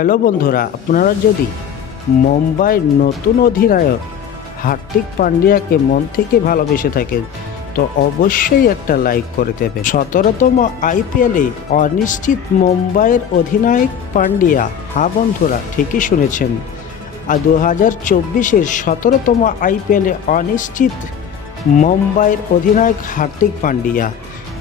Hello বন্ধুরা, আপনারা যদি মুম্বাইয়ের নতুন অধিনায়ক হার্দিক পান্ডিয়াকে মন থেকে ভালোবেসে থাকেন তো অবশ্যই একটা লাইক করে দেবেন। 17তম আইপিএলে অনিশ্চিত মুম্বাইয়ের অধিনায়ক পান্ডিয়া। হ্যাঁ বন্ধুরা, ঠিকই শুনেছেন। আর 2024-এর 17তম আইপিএলে অনিশ্চিত মুম্বাইয়ের অধিনায়ক হার্দিক পান্ডিয়া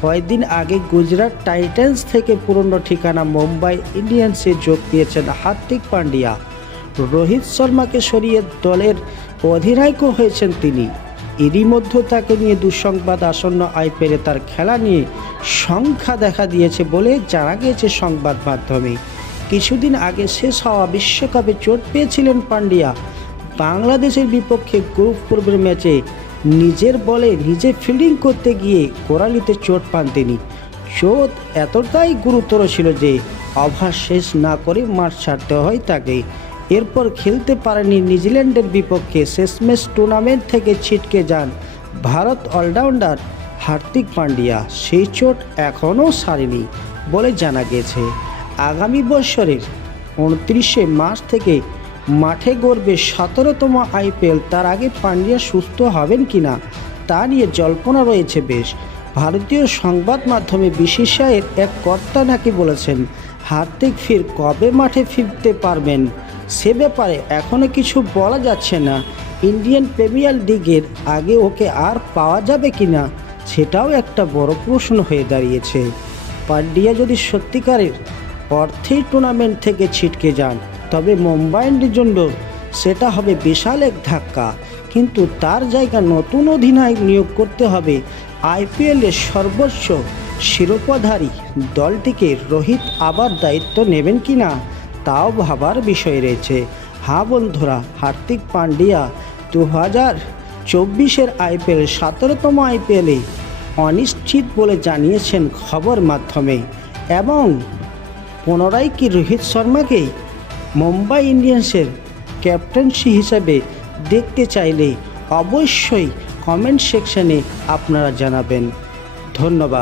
কয়েকদিন আগে গুজরাট টাইটান্স থেকে পুরনো ঠিকানা মুম্বাই ইন্ডিয়ান্সে যোগ দিয়েছেন হার্দিক পান্ডিয়া। রোহিত শর্মাকে সরিয়ে দলের অধিনায়কও হয়েছেন তিনি। এরই মধ্যে তাকে নিয়ে দুঃসংবাদ, আসন্ন আইপিএলে তার খেলা নিয়ে সংখ্যা দেখা দিয়েছে বলে জানা গিয়েছে সংবাদ মাধ্যমে। কিছুদিন আগে শেষ হওয়া বিশ্বকাপে চোট পেয়েছিলেন পান্ডিয়া। বাংলাদেশের বিপক্ষে গ্রুপ পর্বের ম্যাচে নিজের বলে নিজে ফিল্ডিং করতে গিয়ে গোড়ালিতে চোট পান তিনি। চোট এতটাই গুরুতর ছিল যে ওভার শেষ না করে মাঠ ছাড়তে হয় তাকে। এরপর খেলতে পারেনি নিউজিল্যান্ডের বিপক্ষে। শেষমেশ টুর্নামেন্ট থেকে ছিটকে যান ভারত অলরাউন্ডার হার্দিক পান্ডিয়া। সেই চোট এখনও সারেনি বলে জানা গেছে। আগামী বছরের 29শে মার্চ থেকে মাঠে গড়বে 17তম আইপিএল। তার আগে পান্ডিয়া সুস্থ হবেন কিনা তা নিয়ে জল্পনা রয়েছে বেশ। ভারতীয় সংবাদ মাধ্যমে বিসিসিআইয়ের এক কর্তা নাকি বলেছেন হার্দিক কবে মাঠে ফিরতে পারবেন সে ব্যাপারে এখনও কিছু বলা যাচ্ছে না। ইন্ডিয়ান প্রিমিয়ার লিগের আগে ওকে আর পাওয়া যাবে কিনা সেটাও একটা বড় প্রশ্ন হয়ে দাঁড়িয়েছে। পান্ডিয়া যদি সত্যিকারের অর্থেই টুর্নামেন্ট থেকে ছিটকে যান তবে মুম্বাইয়ের জন্য সেটা হবে বিশাল এক ধাক্কা। কিন্তু তার জায়গা নতুন অধিনায়ক নিয়োগ করতে হবে। আইপিএলের সর্বোচ্চ শিরোপাধারী দলটিকে রোহিত আবার দায়িত্ব নেবেন কিনা তাও ভাবার বিষয় রয়েছে। হ্যাঁ বন্ধুরা, হার্দিক পান্ডিয়া 2024-এর আইপিএল 17তম আইপিএলে অনিশ্চিত বলে জানিয়েছেন খবর মাধ্যমে। এবং পুনরায় কি রোহিত শর্মাকে মুম্বাই ইন্ডিয়ান্সের ক্যাপ্টেন্সি হিসেবে দেখতে চাইলে অবশ্যই কমেন্ট সেকশনে আপনারা জানাবেন। ধন্যবাদ।